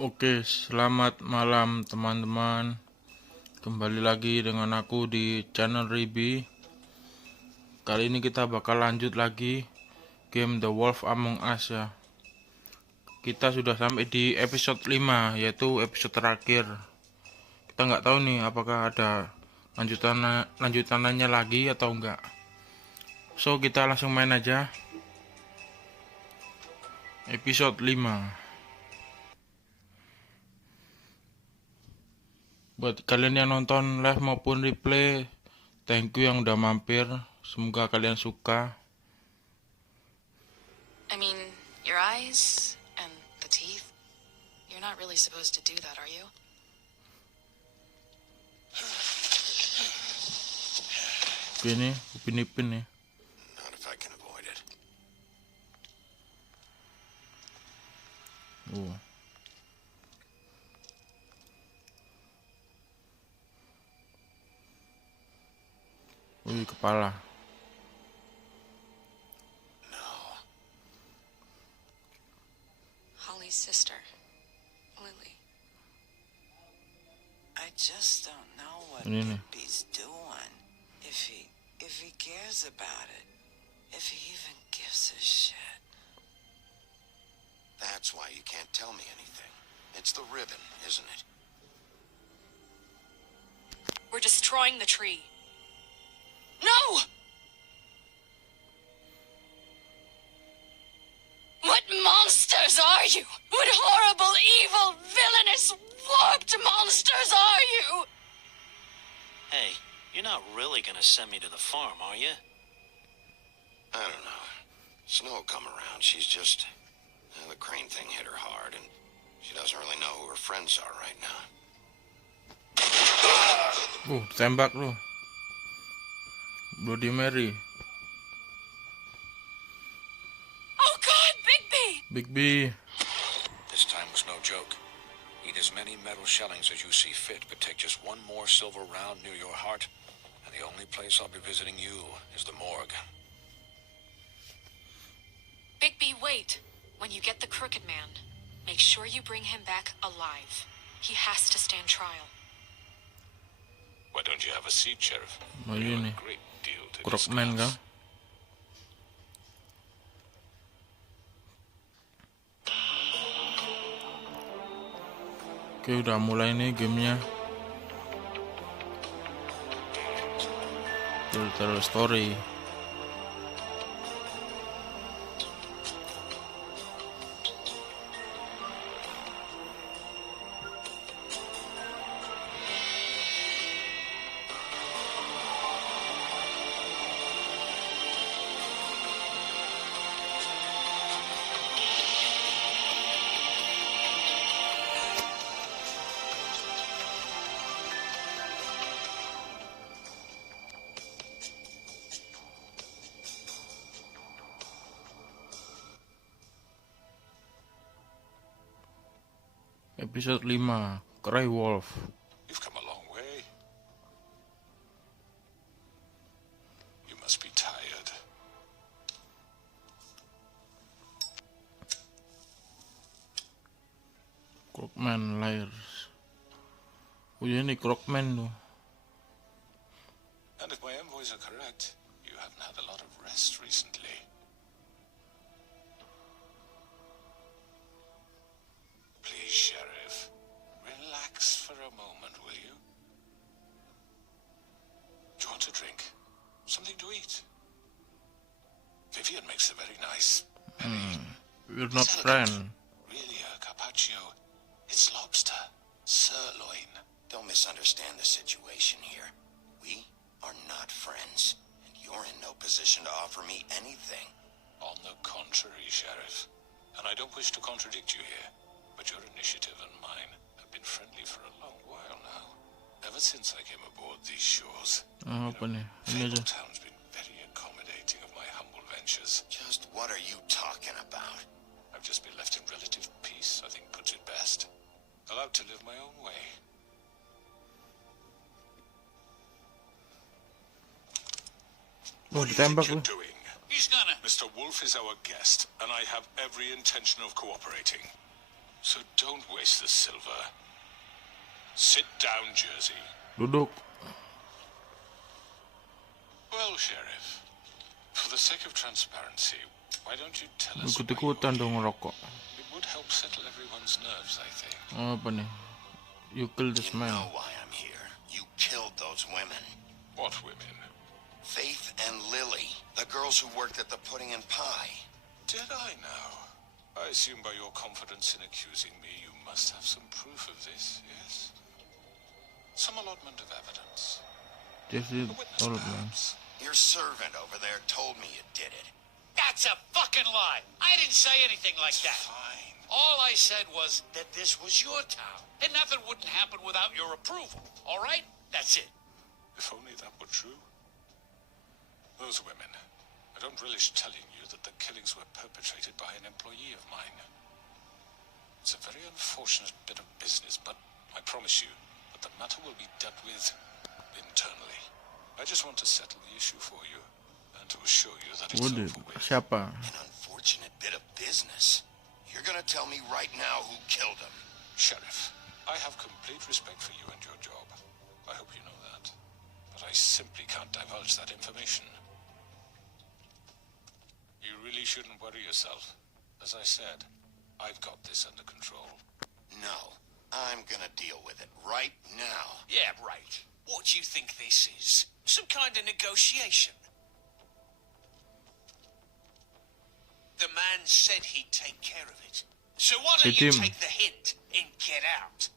Oke, selamat malam teman-teman. Kembali lagi dengan aku di channel Ribi. Kali ini kita bakal lanjut lagi game The Wolf Among Us ya. Kita sudah sampai di episode 5, yaitu episode terakhir. Kita nggak tahu nih apakah ada lanjutannya lagi atau enggak. So kita langsung main aja. Episode 5. Buat kalian yang nonton live maupun replay, thank you yang udah mampir. Semoga kalian suka. I mean, your eyes and the teeth. You're not really supposed to do that, are you? Gini, upin-ipin nih. Not if I can avoid it. Wih, kepala. No. Holly's sister, Lily. I just don't know what Ini nih. he's doing. If he cares about it. If he even gives a shit. That's why you can't tell me anything. It's the ribbon, isn't it? We're destroying the tree. No! What monsters are you? What horrible, evil, villainous, warped monsters are you? Hey, you're not really gonna send me to the farm, are you? I don't know. Snow will come around. She's just... the crane thing hit her hard, and she doesn't really know who her friends are right now. Tembak lu. Bloody Mary. Oh God, Bigby! Bigby. This time was no joke. Eat as many metal shellings as you see fit, but take just one more silver round near your heart, and the only place I'll be visiting you is the morgue. Bigby, wait. When you get the Crooked Man, make sure you bring him back alive. He has to stand trial. Why don't you have a seat, Sheriff? Oh, We have ini. a great deal to Crookman discuss. kah? Oke, udah mulai nih gamenya. Tell story. Episode 5, Cry Wolf. You've come a long way. You must be tired. Crookman Layers. Oh iya nih Crookman tuh. And if my envoys are correct, you haven't had a lot of rest recently. Please, Sheriff, relax for a moment, will you? Do you want a drink? Something to eat? Vivian makes a very nice, We're not elegant. friends. Really a carpaccio. It's lobster, sirloin. Don't misunderstand the situation here. We are not friends, and you're in no position to offer me anything. On the contrary, Sheriff. And I don't wish to contradict you here, but your initiative and mine have been friendly for a long while now. Ever since I came aboard these shores. Apa nih? Ini aja. Fabletown's been very accommodating of my humble ventures. Just what are you talking about? I've just been left in relative peace, I think puts it best. Allowed to live my own way. Oh, ditembak What are lu. you doing? He's gonna. Mr. Wolf is our guest, and I have every intention of cooperating. So don't waste the silver. Sit down, Jersey. Duduk. Well, Sheriff, for the sake of transparency, why don't you tell us why Ikut-ikutan you're dong here? ngerokok. It would help settle everyone's nerves, I think. Apa nih? You kill this You man. know why I'm here. You killed those women. What women? Faith and Lily, the girls who worked at the Pudding and Pie. Did I now? I assume by your confidence in accusing me, you must have some proof of this, yes? Some allotment of evidence. Just A witness, all of them. perhaps? Your servant over there told me you did it. That's a fucking lie. I didn't say anything like that. Fine. All I said was that this was your town, and nothing wouldn't happen without your approval. All right? That's it. If only that were true. Those women. I don't relish telling you that the killings were perpetrated by an employee of mine. It's a very unfortunate bit of business, but I promise you that the matter will be dealt with internally. I just want to settle the issue for you and to assure you that it's Waduh, over with. siapa? An unfortunate bit of business. You're gonna tell me right now who killed him. Sheriff, I have complete respect for you and your job. I hope you know that. But I simply can't divulge that information. You really shouldn't worry yourself. As I said, I've got this under control. No, I'm gonna deal with it right now. Yeah, right. What do you think this is? Some kind of negotiation? The man said he'd take care of it. So why don't you Tim. take the hint and get out?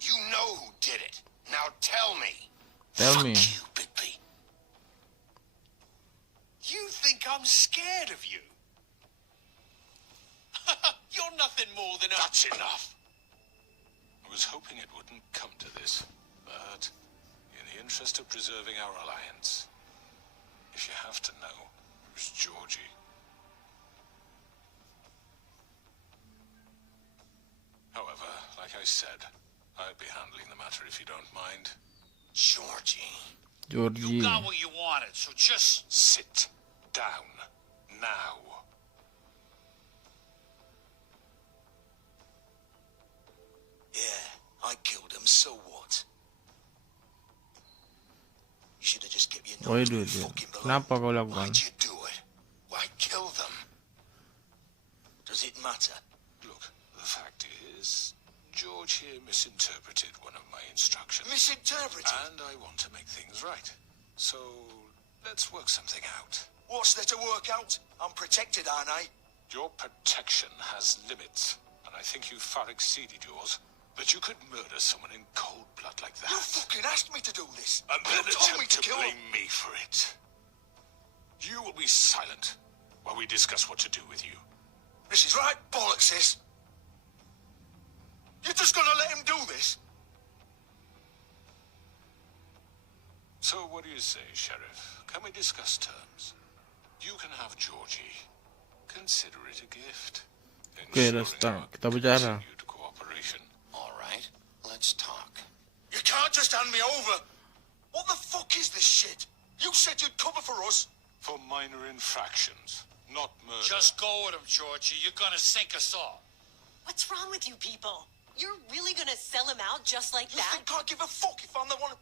You know who did it. Now tell me. Tell me. Fuck you, Bigby. You think I'm scared of you? You're nothing more than a... That's enough! I was hoping it wouldn't come to this, but in the interest of preserving our alliance, if you have to know, it was Georgie. However, like I said, I'd be handling the matter if you don't mind. Georgie. You Georgie. got what you wanted, so just... Sit down now. Yeah, I killed him, so what? You should have just kept your Why nose do where it? it fucking belonged. Kenapa kau lakukan? Why'd you do it? Why kill them? Does it matter? Look, the fact is, George here misinterpreted one of my instructions. Misinterpreted? And I want to make things right. So, let's work something out. What's there to work out? I'm protected, aren't I? Your protection has limits, and I think you've far exceeded yours. But you could murder someone in cold blood like that. You fucking asked me to do this. And then you told me attempt to to kill him. blame me for it. You will be silent while we discuss what to do with you. This is right bollocks, sis. You're just gonna let him do this? So what do you say, Sheriff? Can we discuss terms? You can have Georgie. Consider it a gift. Oke, let's start. Kita bicara. Continued cooperation. All right, let's talk. You can't just hand me over. What the fuck is this shit? You said you'd cover for us. For minor infractions, not murder. Just go with him, Georgie. You're gonna sink us all. What's wrong with you people? You're really gonna sell him out just like You that? think I give a fuck if I'm the one?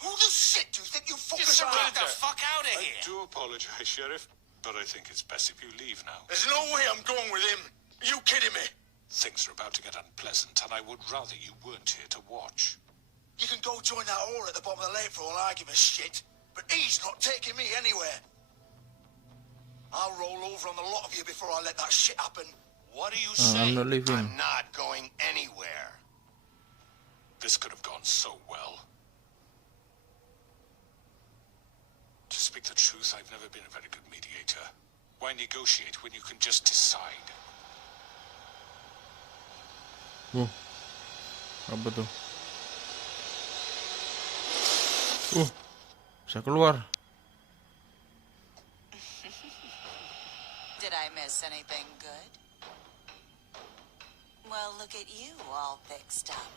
Who the shit do you think you fuckers Just are? get the fuck out of I here. do apologize, Sheriff, but I think it's best if you leave now. There's no way I'm going with him. Are you kidding me? Things are about to get unpleasant, and I would rather you weren't here to watch. You can go join that whore at the bottom of the lake for all I give a shit. But he's not taking me anywhere. I'll roll over on the lot of you before I let that shit happen. What do you say? I'm not leaving. I'm not going anywhere. This could have gone so well. To speak the truth, I've never been a very good mediator. Why negotiate when you can just decide? Apa tuh? Bisa keluar. Did I miss anything good? Well, look at you all fixed up.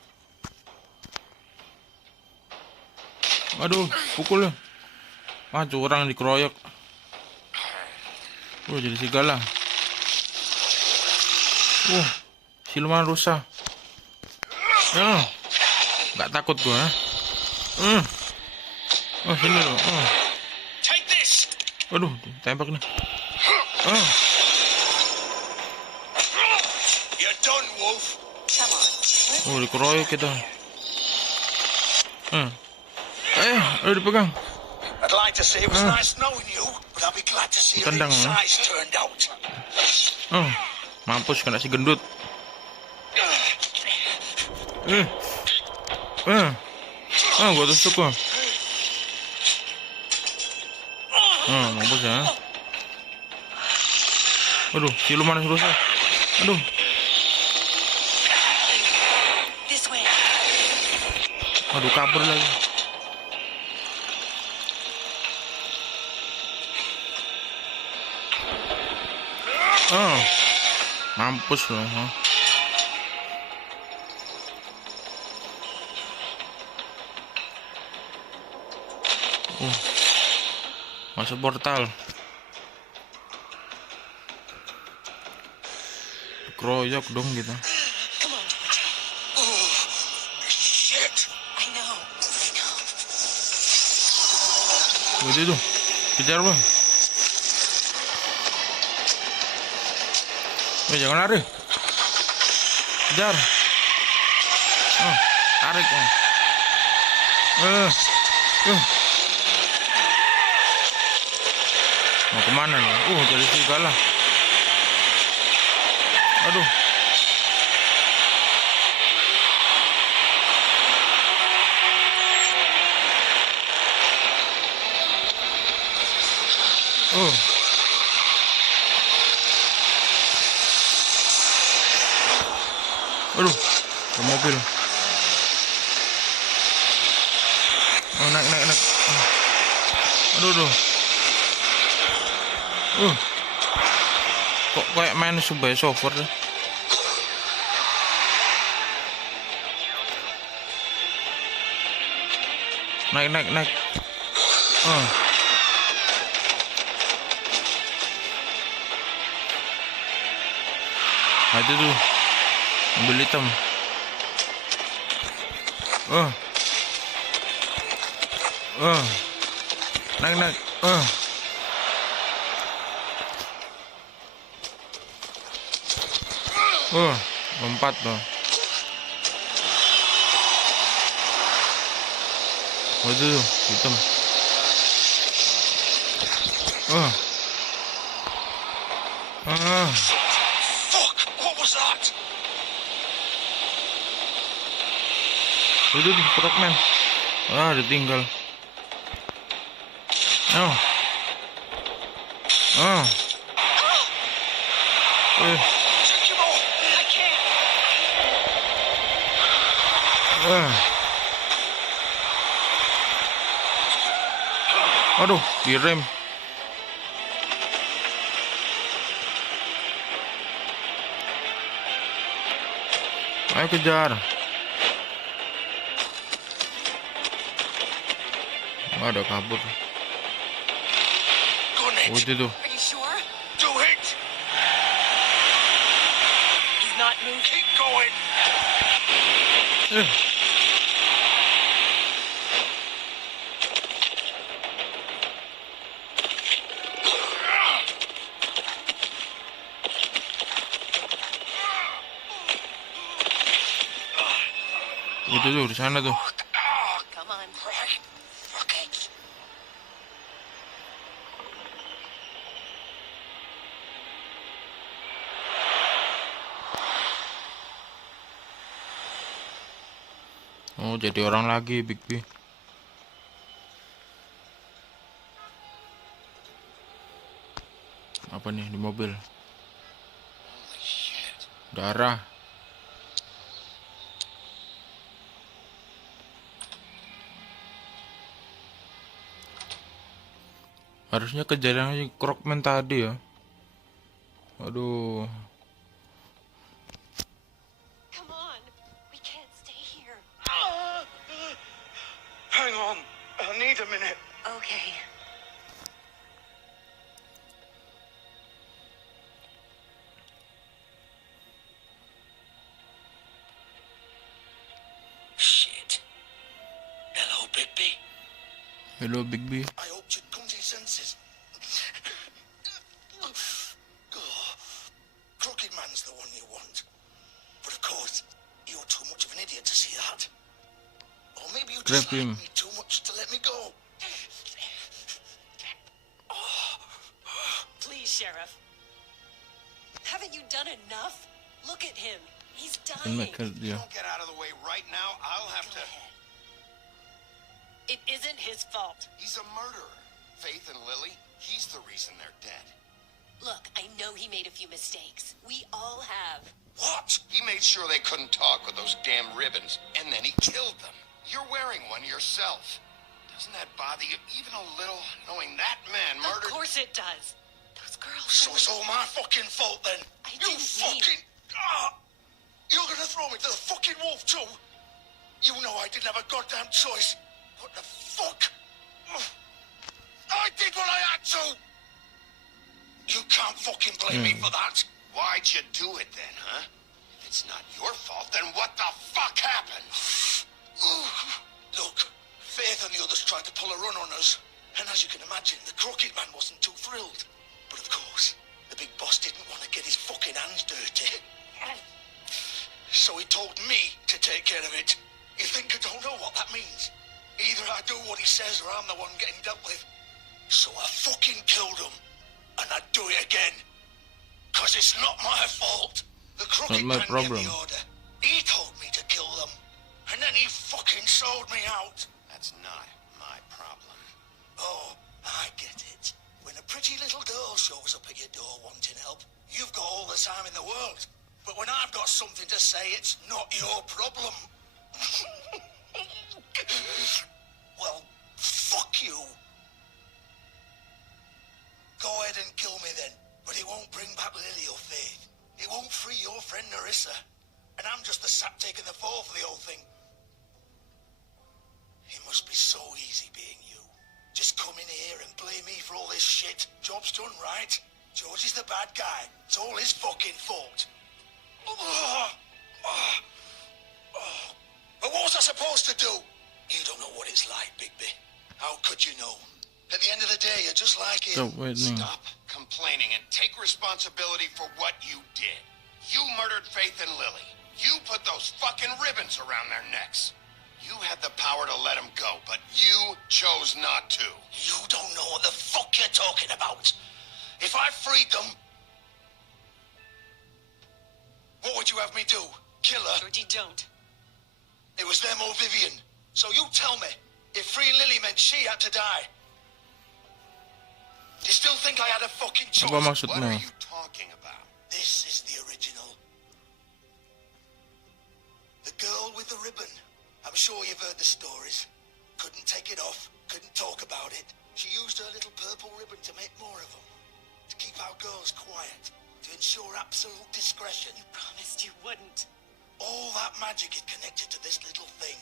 Aduh, pukul. Ah, curang dikeroyok. Jadi segala. Siluman rusa. Nggak takut gua. Sini loh. Take this! Waduh, tembak nih. You're done, Wolf. Come on. Dikeroyok kita. Aduh dipegang. I'd like to say it was nice knowing you, but I'll be glad to see your Tendang, insides turned out. Mampus kena si gendut. Gua tusuk gua. Mampus ya. Aduh, siluman rusa. Aduh. This way. Aduh, kabur lagi. Mampus loh. Masuk portal. Keroyok dong kita. Shit. I know. Waduh tuh, kejar bang. Jangan lari. Kejar. Tarik. Mau kemana nih? Jadi serigala. Aduh. Aduh, ke mobil. Naik. Aduh. Kok kayak main Subway Surfer deh. Naik. Itu tuh mobil hitam. Naik. Lompat tuh. Itu tuh hitam. Fuck, what was that? Itu tuh Frogman. Ditinggal. Aduh, direm. Ayo kejar. Ada kabur. Itu tuh. Are you sure? Do it. He's not moving. Keep going. Itu tuh di sana tuh. Come on. Fuck it. Jadi orang lagi Big B. Apa nih di mobil? Darah. Harusnya kejadian Krokman tadi ya. Aduh. Come on. We can't stay here. Hang on. I need a minute. Okay. Hello Big B. I hoped you'd come to your senses. Crooked man's the one you want. But of course, you're too much of an idiot to see that. Or maybe you just Grab him. like me too much to let me go. Please, Sheriff. Haven't you done enough? Look at him. He's And dying. make dia. Don't get out of the way right now. I'll have Go to. ahead. It isn't his fault. He's a murderer. Faith and Lily, he's the reason they're dead. Look, I know he made a few mistakes. We all have. What? He made sure they couldn't talk with those damn ribbons, and then he killed them. You're wearing one yourself. Doesn't that bother you even a little, knowing that man murdered... Of course it does. Those girls. So it's all my fucking fault then? I You didn't mean- fucking... You're gonna throw me to the fucking wolf too? You know I didn't have a goddamn choice. What the fuck? I did what I had to! You can't fucking blame me for that. Why'd you do it then, huh? If it's not your fault, then what the fuck happened? Look, Faith and the others tried to pull a run on us. And as you can imagine, the crooked man wasn't too thrilled. But of course, the big boss didn't want to get his fucking hands dirty. So he told me to take care of it. You think I don't know what that means? Either I do what he says or I'm the one getting dealt with. So I fucking killed him. And I'd do it again. Cause it's not my fault. The crooked my man problem. gave the order. He told me to kill them. And then he fucking sold me out. That's not my problem. Oh, I get it. When a pretty little girl shows up at your door wanting help, you've got all the time in the world. But when I've got something to say, it's not your problem. Well, fuck you. Go ahead and kill me then, but it won't bring back Lily or Faith. It won't free your friend Narissa. And I'm just the sap taking the fall for the whole thing. It must be so easy being you. Just come in here and blame me for all this shit. Job's done, right? George is the bad guy. It's all his fucking fault. But what was I supposed to do? You don't know what it's like, Bigby. How could you know? At the end of the day, you're just like him. Stop waiting. Stop complaining and take responsibility for what you did. You murdered Faith and Lily. You put those fucking ribbons around their necks. You had the power to let them go, but you chose not to. You don't know what the fuck you're talking about. If I freed them, what would you have me do? Kill her? Georgie, don't. It was them or Vivian. So you tell me, if freeing Lily meant she had to die, do you still think I had a fucking choice? Apa maksud What mo? are you talking about? This is the original. The girl with the ribbon. I'm sure you've heard the stories. Couldn't take it off, couldn't talk about it. She used her little purple ribbon to make more of them. To keep our girls quiet. To ensure absolute discretion. You promised you wouldn't. All that magic is connected to this little thing.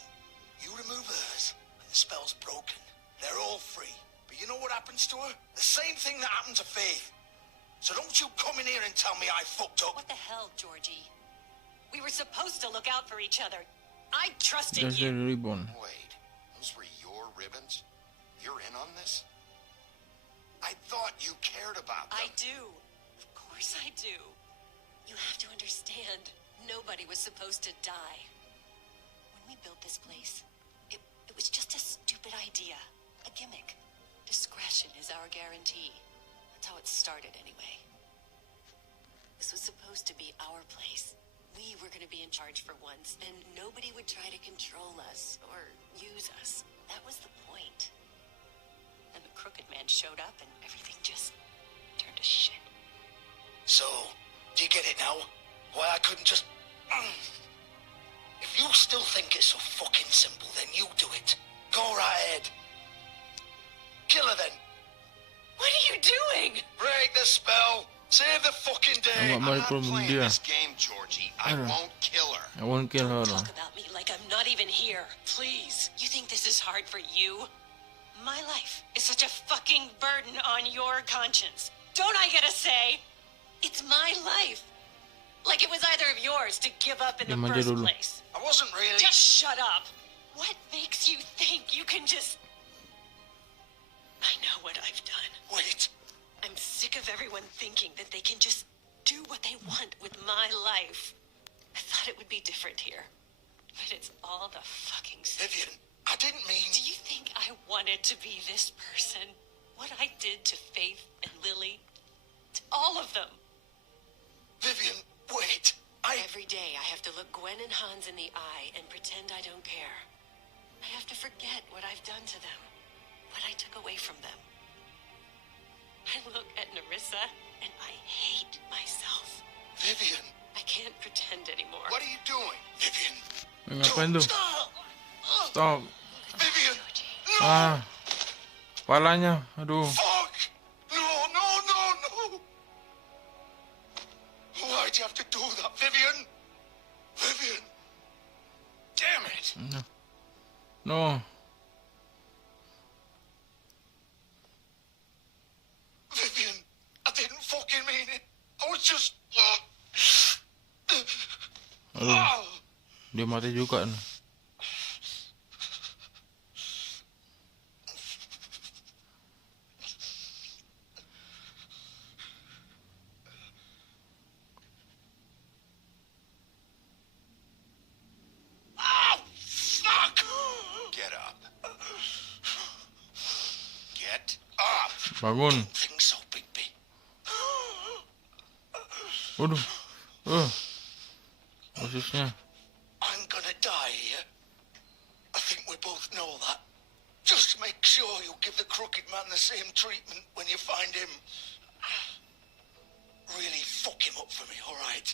You remove hers, and the spell's broken. They're all free. But you know what happens to her? The same thing that happened to Faith. So don't you come in here and tell me I fucked up. What the hell, Georgie? We were supposed to look out for each other. I trusted That's the you. ribbon. Wait, those were your ribbons? You're in on this? I thought you cared about them. I do. Of course I do. You have to understand, nobody was supposed to die. When we built this place, it was just a stupid idea. A gimmick. Discretion is our guarantee. That's how it started anyway. This was supposed to be our place. We were going to be in charge for once, and nobody would try to control us or use us. That was the point. Then the crooked man showed up, and everything just turned to shit. So, do you get it now? Why I couldn't just... If you still think it's so fucking simple, then you do it. Go right ahead. Kill her then. What are you doing? Break the spell. Save the fucking day. Apa I'm balik not problem playing dia? this game, Georgie. I Aduh. won't kill her. I won't kill her. Talk about me like I'm not even here. Please. You think this is hard for you? My life is such a fucking burden on your conscience. Don't I get a say? It's my life. Like it was either of yours to give up in the Diam aja first dulu. place. I wasn't really... Just shut up. What makes you think you can just... I know what I've done. Wait. I'm sick of everyone thinking that they can just do what they want with my life. I thought it would be different here, but it's all the fucking same. Vivian, I didn't mean... Do you think I wanted to be this person? What I did to Faith and Lily? To all of them? Vivian, wait. Every day I have to look Gwen and Hans in the eye and pretend I don't care. I have to forget what I've done to them, what I took away from them. I look at Nerissa and I hate myself. Vivian. I can't pretend anymore. What are you doing? Vivian. Ngapain tuh? Stop. Vivian. No. Ah. Kepalanya. Aduh. Fuck. No. Why'd you have to do that, Vivian? Vivian. Damn it. No. Vivian, I didn't fucking mean it. I was just... Aduh. Dia mati juga nih. Fuck! Get up. Get up. Bangun. Think so, Bigby. Waduh. Posisinya. I'm gonna die here. I think we both know that. Just make sure you give the crooked man the same treatment when you find him. Really fuck him up for me, alright?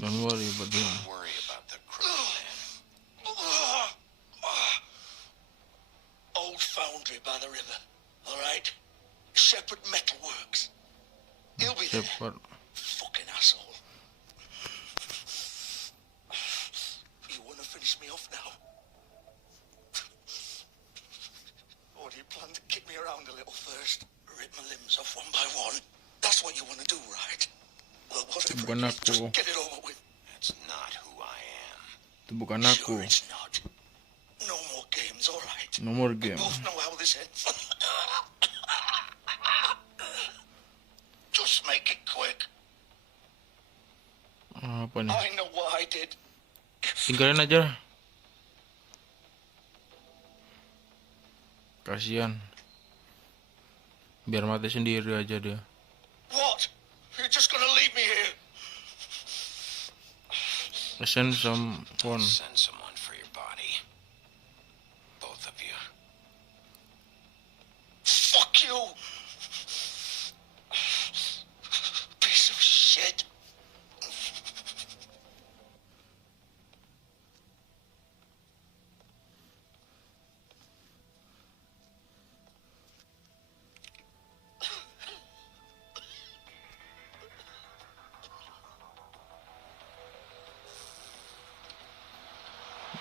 Don't worry about him. Don't worry about the crooked man. Old foundry by the river, alright? Shepherd Metal Works. He'll be there. Cepat. Fucking asshole. You wanna finish me off now? Or do you plan to kick me around a little first? Rip my limbs off one by one? That's what you wanna do, right? Well, whatever Bukan it is, just aku. get it over with. That's not who I am. Itu bukan aku. Sure it's not. No more games, alright? No more game. Both know how this ends. Just make it quick. Apa nih? I know what I did. Tinggalin aja. Kasihan. Biar mati sendiri aja dia. What? You're just gonna leave me here? Send someone. Send someone for your body. Both of you. Fuck you! Piece of shit.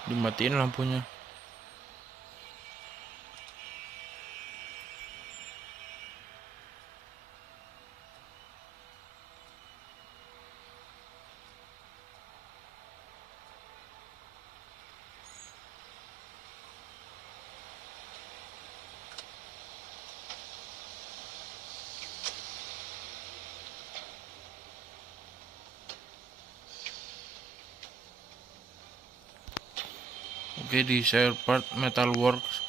Dimatiin lampunya. Oke, di share part Metal Works.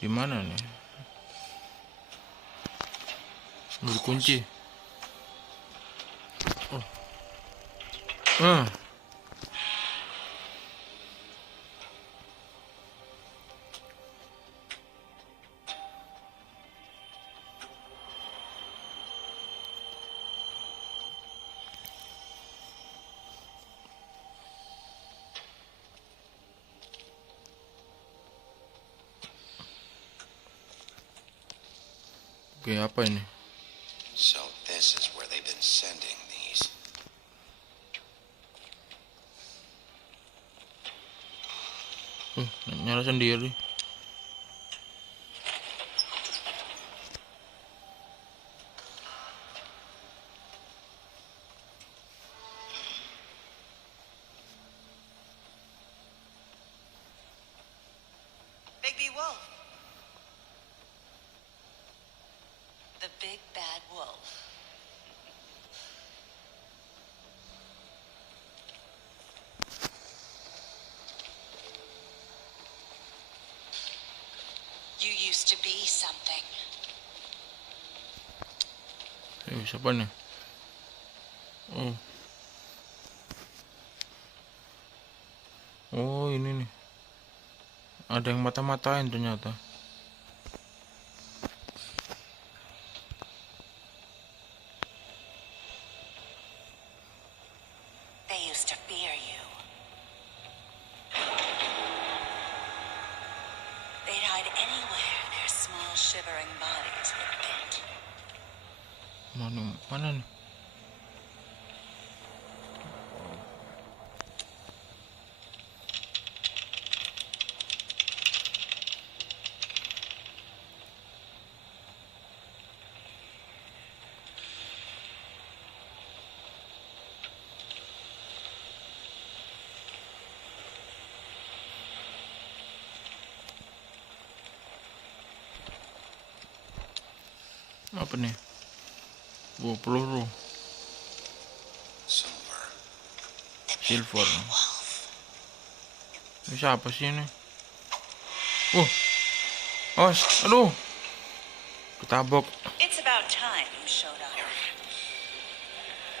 Di mana nih? Berkunci. Oh. Oke, apa ini? So this is where they've been sending these. Nyala sendiri. Bigby Wolf, The big bad wolf. You used to be something. Siapa nih? Oh. Oh, ini nih. Ada yang mata-matain ternyata. They used to fear you. They'd hide anywhere their small shivering bodies would fit. Mana nih? Apa nih? peluru. Silver. Ini siapa sih ini? Aduh. Ketabok. It's about time you showed up.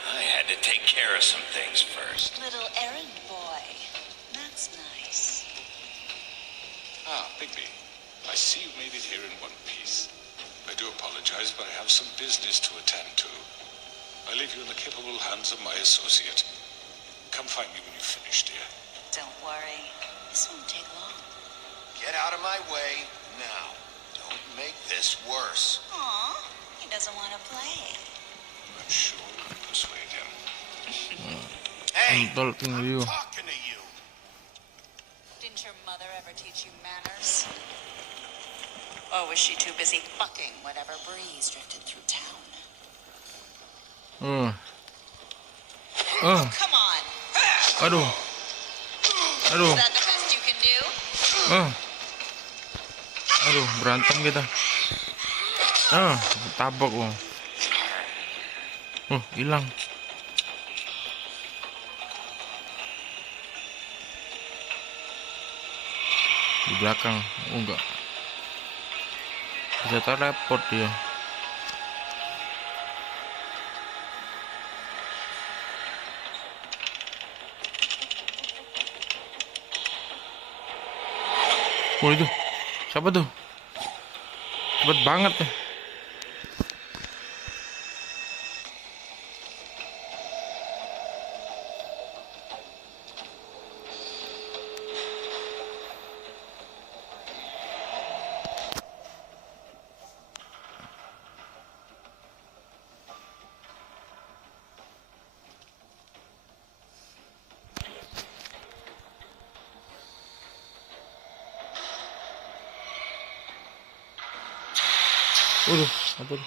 I had to take care of some things first. Little errand boy. That's nice. Ah, Bigby. I see you made it here in one piece. I do apologize, but I have some business to attend to. I leave you in the capable hands of my associate. Come find me when you've finished, dear. Don't worry. This won't take long. Get out of my way now. Don't make this worse. Aw, he doesn't want to play. I'm sure you can persuade him. Hey, I'm talking to you. talking to you. Didn't your mother ever teach you manners? Or was she too busy fucking whatever breeze drifted through town? Come on. Aduh. Is that the best you can do? Aduh, berantem kita. Tabok loh. Hilang. Di belakang. Enggak. Bisa teleport dia. Itu siapa tuh? Cepet banget ya. Apa tuh?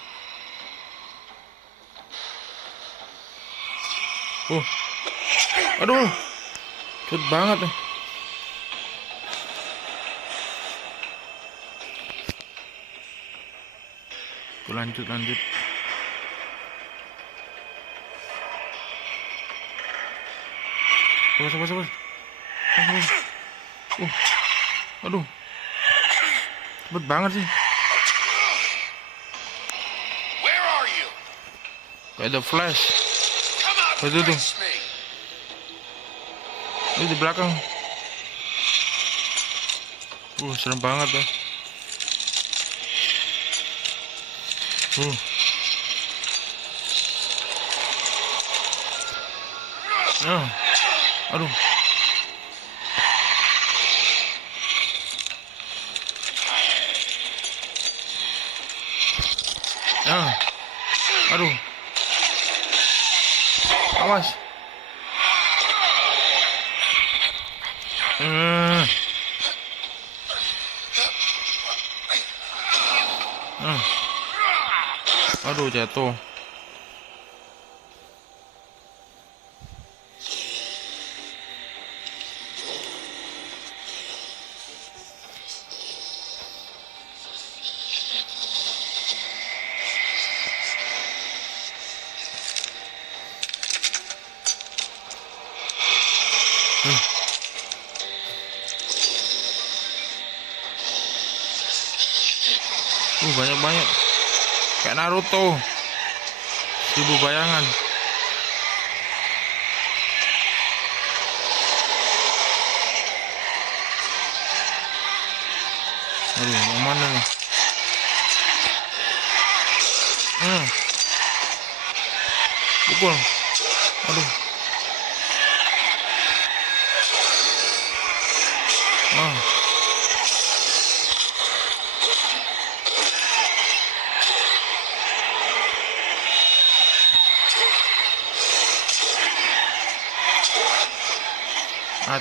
Aduh, cepet banget ya. Lanjut. Sabar. Aduh, cepet banget sih. Kayak ada flash. Itu tuh. Ini di belakang. Serem banget ya. Aduh. Aduh. Awas. Aduh, jatuh. Banyak-banyak. Kayak Naruto. 1000 bayangan. Aduh, yang mana nih? Pukul. Aduh.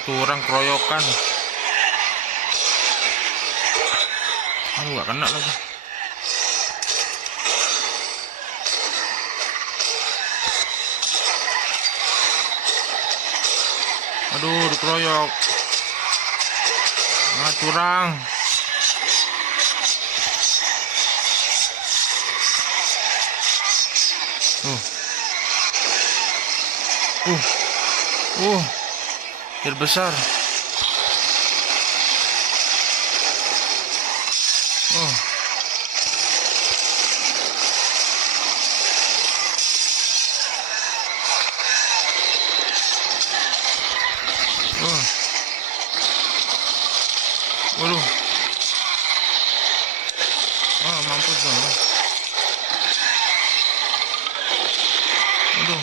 Tuh orang keroyokan. Aduh, gak kena lagi. Aduh, dikeroyok. Curang. Air besar. Waduh. Mampus dong. Aduh.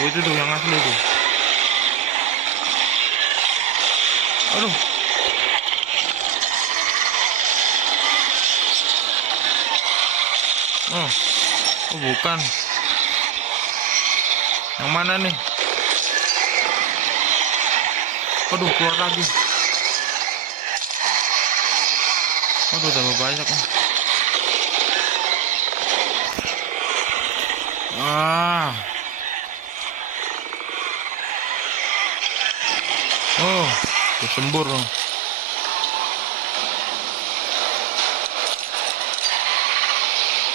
Itu tuh yang asli tuh. Aduh. Bukan. Yang mana nih? Aduh, keluar lagi. Aduh, tambah banyak nih. Kesembur dong.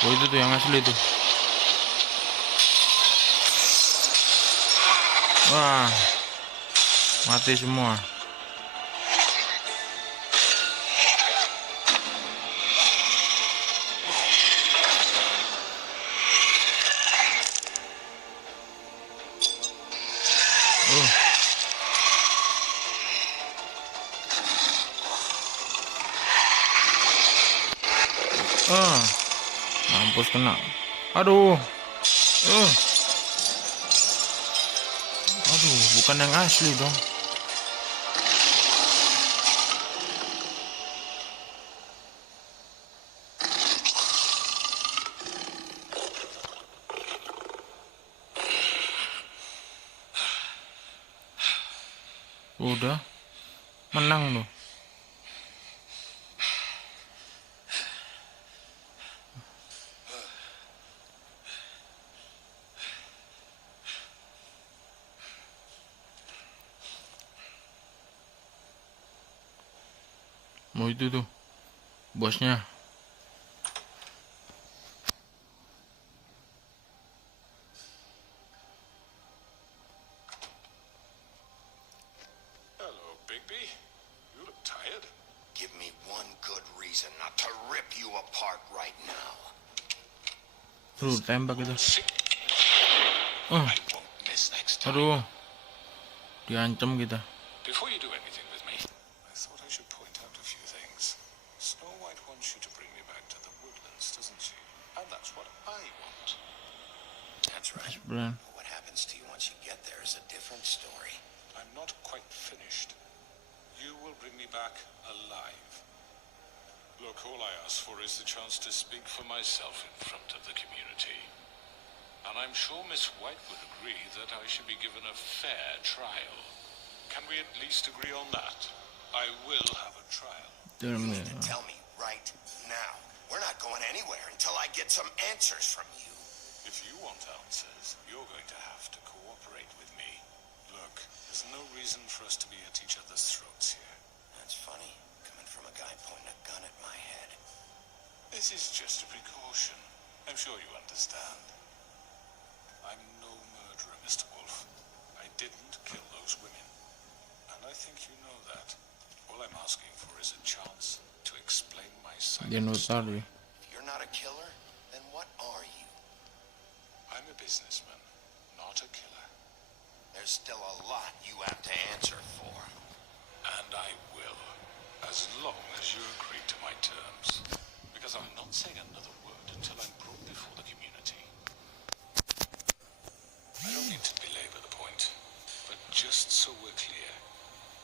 Itu tuh yang asli tuh. Mati semua. Mampus kena. Aduh. Bukan yang asli dong. Udah menang loh. Itu tuh bosnya. Hello, Bigby. You look tired. Give me one good reason not to rip you apart right now. Tuh, tembak itu. I won't miss next time. Aduh. Diancam kita. Before you do anything with me, I thought I should point out a few things. Snow White wants you to bring me back to the woodlands, doesn't she? And that's what I want. That's right. Brilliant. What happens to you once you get there is a different story. I'm not quite finished. You will bring me back alive. Look, all I ask for is the chance to speak for myself in front of the community. And I'm sure Miss White would agree that I should be given a fair trial. Can we at least agree on that? I will have a trial. You need to tell me right now. We're not going anywhere until I get some answers from you. If you want answers, you're going to have to cooperate with me. Look, there's no reason for us to be at each other's throats here. That's funny, coming from a guy pointing a gun at my head. This is just a precaution. I'm sure you understand. I'm no murderer, Mr. Wolf. I didn't kill those women. And I think you know that. All I'm asking for is a chance to explain my side Dia of the notar story. dia. If you're not a killer, then what are you? I'm a businessman, not a killer. There's still a lot you have to answer for. And I will, as long as you agree to my terms. Because I'm not saying another word until I'm brought before the community. I don't mean to belabor the point, but just so we're clear,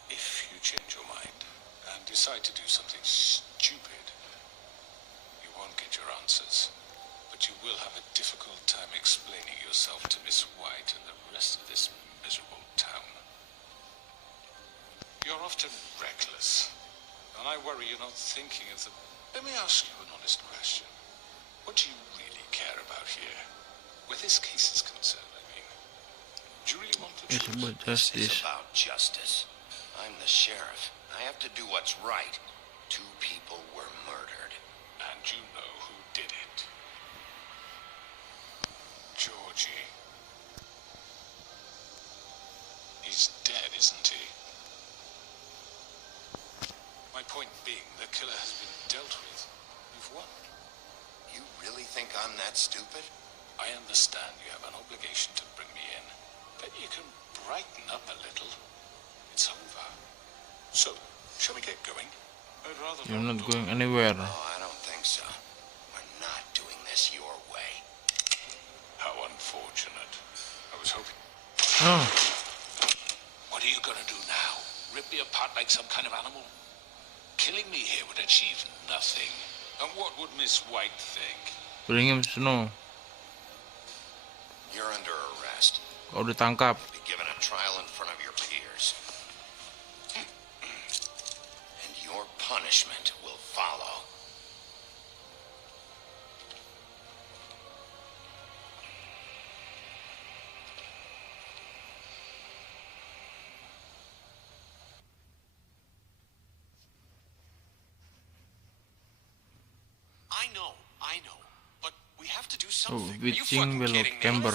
if you change your mind and decide to do something stupid, you won't get your answers. But you will have a difficult time explaining yourself to Miss White and the rest of this miserable town. You're often reckless, and I worry you're not thinking of the... Let me ask you an honest question. What do you really care about here? Where this case is concerned, I mean. Do you really want the It's truth? about This is justice. about justice. I'm the sheriff. I have to do what's right. 2 people were murdered. And you know who did it. Georgie. He's dead, isn't he? My point being, the killer has been dealt with. You've won. You really think I'm that stupid? I understand you have an obligation to bring me in, but you can brighten up a little. It's over. So, shall we get going? I'd rather You're not do going it. anywhere. No, I don't think so. We're not doing this your way. How unfortunate. I was hoping... Oh, What are you gonna do now? Rip me apart like some kind of animal? Killing me here would achieve nothing. And what would Miss White think? bring him Snow. You're under arrest. Kau ditangkap. Be given a trial in front of your peers. And your punishment will follow. I know. But we have to do Oh, something. Witching Belok Camber.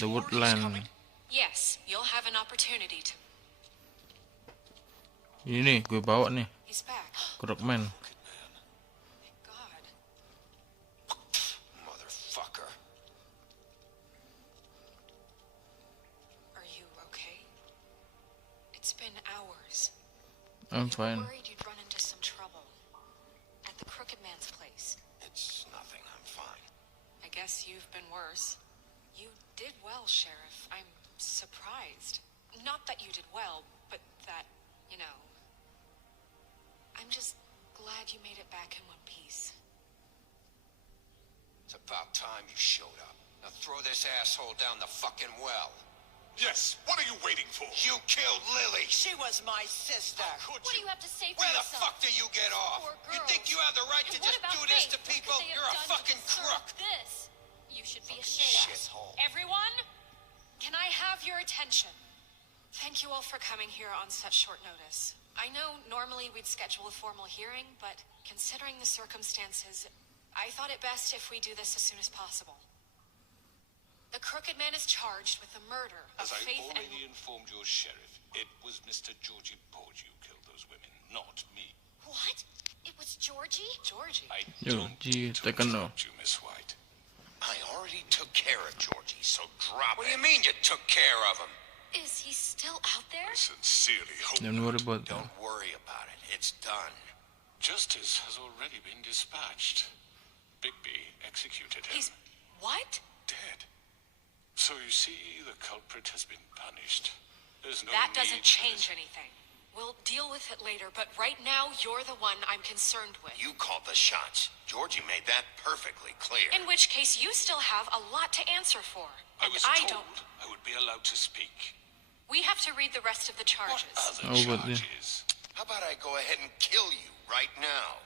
The Woodland. Yes, you'll have an opportunity to. Ini nih, gue bawa nih. He's back. Crockman. Thank God. Motherfucker. Are you okay? It's been hours. I'm You were fine. worried you'd run into some trouble. At the Crooked Man's place. It's nothing. I'm fine. I guess you've been worse. You did well, Sheriff. I'm surprised. Not that you did well, but that, you know. I'm just glad you made it back in one piece. It's about time you showed up. Now throw this asshole down the fucking well. Yes, what are you waiting for? You killed Lily. She was my sister. What do you have to say for Where the yourself? fuck do you get off? Poor You girls. think you have the right to And what just about do this Faith? to What could people? they have You're a done to fucking deserve crook. This. You should be Fucking ashamed. shithole. Everyone, can I have your attention? Thank you all for coming here on such short notice. I know normally we'd schedule a formal hearing, but considering the circumstances, I thought it best if we do this as soon as possible. The Crooked Man is charged with the murder of As I Faith and... already informed your sheriff, it was Mr. Georgie Porge who killed those women, not me. What? It was Georgie? Georgie. I Yo, don't gee, need to take a note. interrupt you, Miss White. I already took care of Georgie, so drop it. What do you mean you took care of him? Is he still out there? I sincerely hope Don't worry about that. Don't worry about it. It's done. justice has already been dispatched. Bigby executed him. He's... what? Dead. So you see, the culprit has been punished. There's no That need doesn't for change this. anything. We'll deal with it later, but right now, you're the one I'm concerned with. You called the shots. Georgie made that perfectly clear. In which case, you still have a lot to answer for. I And was I told don't. I would be allowed to speak. We have to read the rest of the What charges. other Oh, but the- charges? How about I go ahead and kill you right now?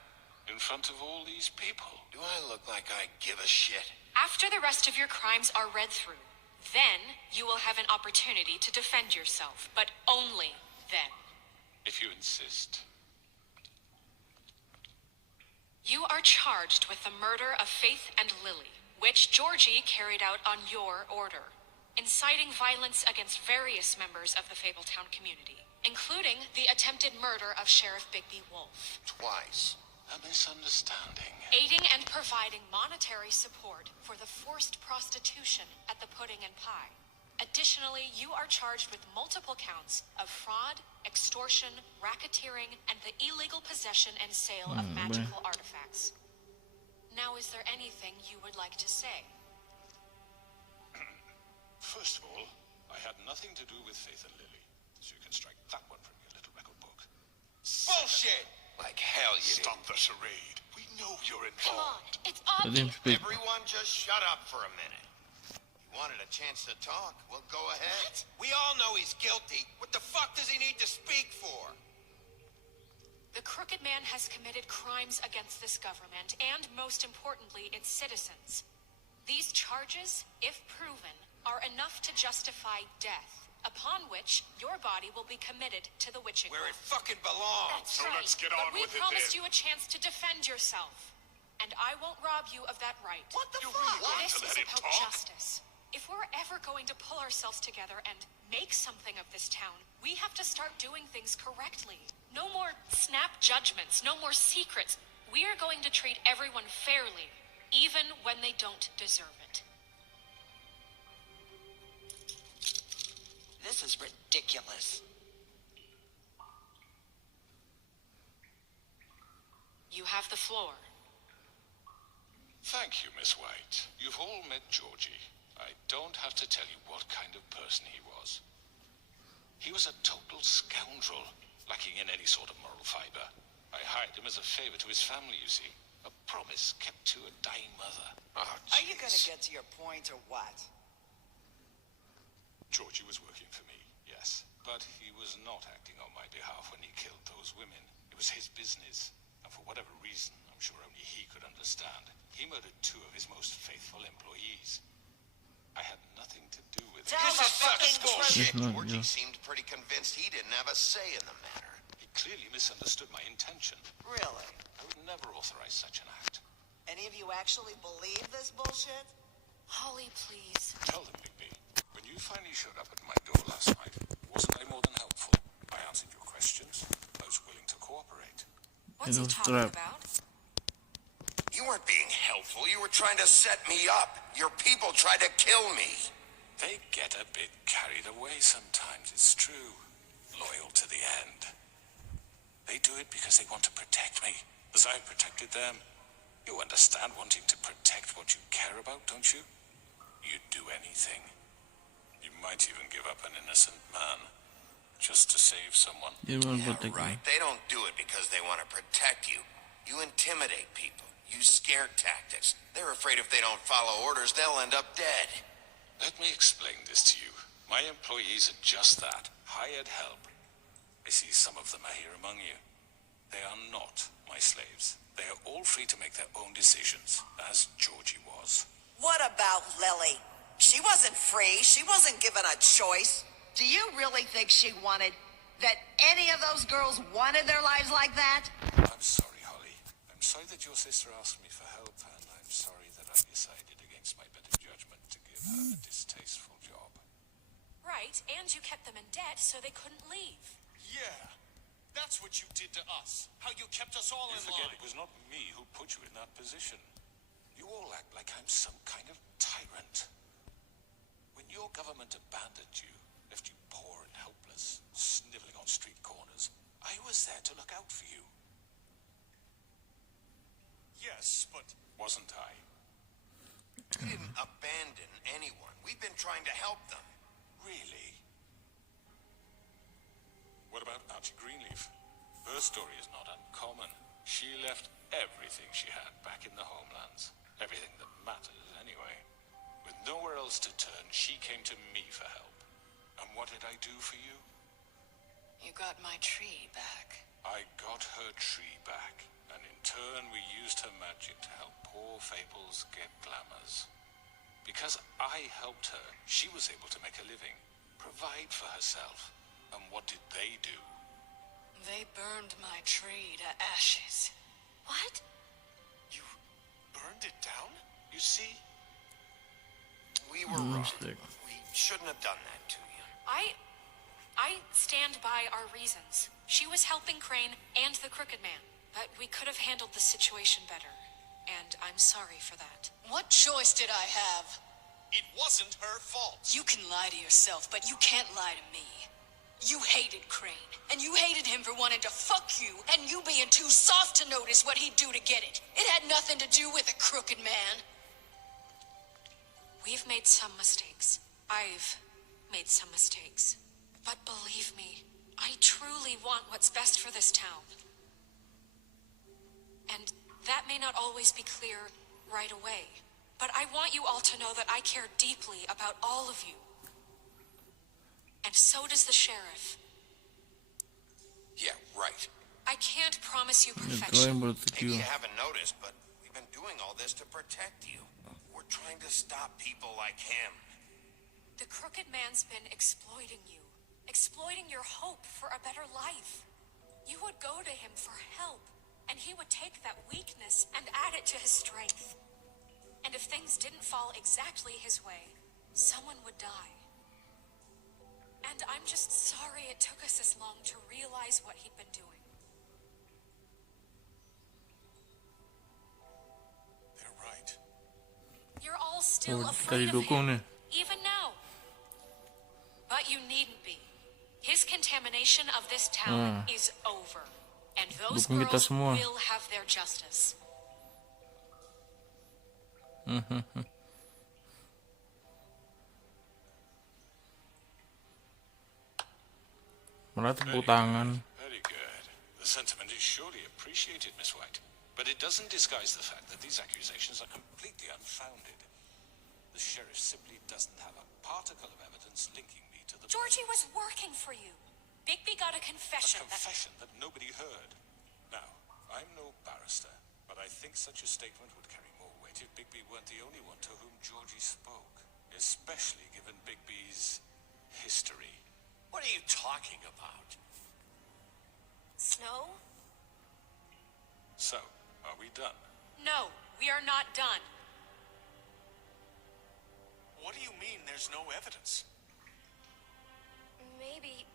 In front of all these people? Do I look like I give a shit? After the rest of your crimes are read through, then you will have an opportunity to defend yourself, but only then. If you insist. You are charged with the murder of Faith and Lily, which Georgie carried out on your order, inciting violence against various members of the Fabletown community, including the attempted murder of Sheriff Bigby Wolf. Twice. A misunderstanding. Aiding and providing monetary support for the forced prostitution at the Pudding and Pie. Additionally, you are charged with multiple counts of fraud, extortion, racketeering, and the illegal possession and sale of magical artifacts. Now, is there anything you would like to say? First of all, I had nothing to do with Faith and Lily, so you can strike that one from your little record book. Bullshit! Like hell you Stop the charade. We know you're Come on, involved. it's Let him obvious. speak. Everyone just shut up for a minute. You wanted a chance to talk? Well, go ahead. We all know he's guilty. What the fuck does he need to speak for? The Crooked Man has committed crimes against this government and, most importantly, its citizens. These charges, if proven, are enough to justify death, upon which your body will be committed to the witching Where well. it fucking belongs. That's So right. let's get but on we with it promised then. you a chance to defend yourself, and I won't rob you of that right. What the You fuck? really want This to is let him about talk? justice. If we're ever going to pull ourselves together and make something of this town, we have to start doing things correctly. No more snap judgments, no more secrets. We are going to treat everyone fairly, even when they don't deserve it. This is ridiculous. You have the floor. Thank you, Miss White. You've all met Georgie. I don't have to tell you what kind of person he was. He was a total scoundrel, lacking in any sort of moral fiber. I hired him as a favor to his family, you see. A promise kept to a dying mother. Oh, Are you gonna jeez. get to your point or what? Georgie was working for me, yes. But he was not acting on my behalf when he killed those women. It was his business. And for whatever reason, I'm sure only he could understand, he murdered 2 of his most faithful employees. I had nothing to do with it. Tell the fucking Bullshit. Yes, Georgie yeah. seemed pretty convinced he didn't have a say in the matter. He clearly misunderstood my intention. Really? I would never authorize such an act. Any of you actually believe this bullshit? Holly, please. Tell them, Bigby, when you finally showed up at my door last night, wasn't I more than helpful? I answered your questions. I was willing to cooperate. What's he was talking trapped. about? You weren't being helpful. You were trying to set me up. Your people tried to kill me. They get a bit carried away sometimes, it's true. Loyal to the end. They do it because they want to protect me, as I protected them. You understand wanting to protect what you care about, don't you? You'd do anything. You might even give up an innocent man, just to save someone. You won't Yeah, protect right. me. They don't do it because they want to protect you. You intimidate people. Use scare tactics. They're afraid if they don't follow orders, they'll end up dead. Let me explain this to you. My employees are just that, hired help. I see some of them are here among you. They are not my slaves. They are all free to make their own decisions, as Georgie was. What about Lily? She wasn't free. She wasn't given a choice. Do you really think she wanted that any of those girls wanted their lives like that? I'm sorry, Holly. I'm sorry that your sister asked me for help, and I'm sorry that I decided against my better judgment to give her a distasteful job. Right, and you kept them in debt so they couldn't leave. Yeah, that's what you did to us. How you kept us all You in forget line. it was not me who put you in that position. You all act like I'm some kind of tyrant. When your government abandoned you, left you poor and helpless, sniveling on street corners, I was there to look out for you. Yes, but Wasn't I? We didn't abandon anyone. We've been trying to help them. Really? What about Archie Greenleaf? Her story is not uncommon. She left everything she had back in the homelands. Everything that matters, anyway. With nowhere else to turn, she came to me for help. And what did I do for you? You got my tree back. I got her tree back, and in turn we used her magic to help poor Fables get glamours. Because I helped her, she was able to make a living, provide for herself. And what did they do? They burned my tree to ashes. What? burned it down? You see? We were wrong. We shouldn't have done that to you. I stand by our reasons. She was helping Crane and the Crooked Man, but we could have handled the situation better, and I'm sorry for that. What choice did I have? It wasn't her fault. You can lie to yourself, but you can't lie to me. You hated Crane, and you hated him for wanting to fuck you, and you being too soft to notice what he'd do to get it. It had nothing to do with a Crooked Man. We've made some mistakes. I've made some mistakes. But believe me, I truly want what's best for this town. And that may not always be clear right away, but I want you all to know that I care deeply about all of you. And so does the sheriff. Yeah, right. I can't promise you perfection. Maybe you haven't noticed, but we've been doing all this to protect you. We're trying to stop people like him. The Crooked Man's been exploiting you. Exploiting your hope for a better life. You would go to him for help, and he would take that weakness and add it to his strength. And if things didn't fall exactly his way, someone would die. And I'm just sorry it took us this long to realize what he'd been doing. They're right. You're all still afraid of him, even now. But you needn't be. His contamination of this town is over. And those girls will have their justice. Malah tepuk tangan. Very good. The sentiment is surely appreciated, Miss White. But it doesn't disguise the fact that these accusations are completely unfounded. The sheriff simply doesn't have a particle of evidence linking me to the... Georgie was working for you. Bigby got a confession. A confession that nobody heard. Now, I'm no barrister, but I think such a statement would carry more weight if Bigby weren't the only one to whom Georgie spoke. Especially given Bigby's history. What are you talking about? Snow? So, are we done? No, we are not done. What do you mean there's no evidence? Maybe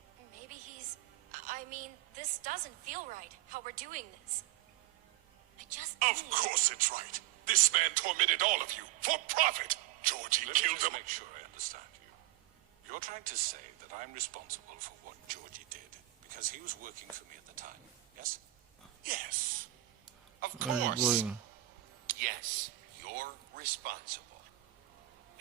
he's... I mean, this doesn't feel right, how we're doing this. Of course it's right. This man tormented all of you for profit. Georgie killed him. Make sure I understand you. You're trying to say that I'm responsible for what Georgie did because he was working for me at the time, yes? Yes. Of course. Yes, you're responsible.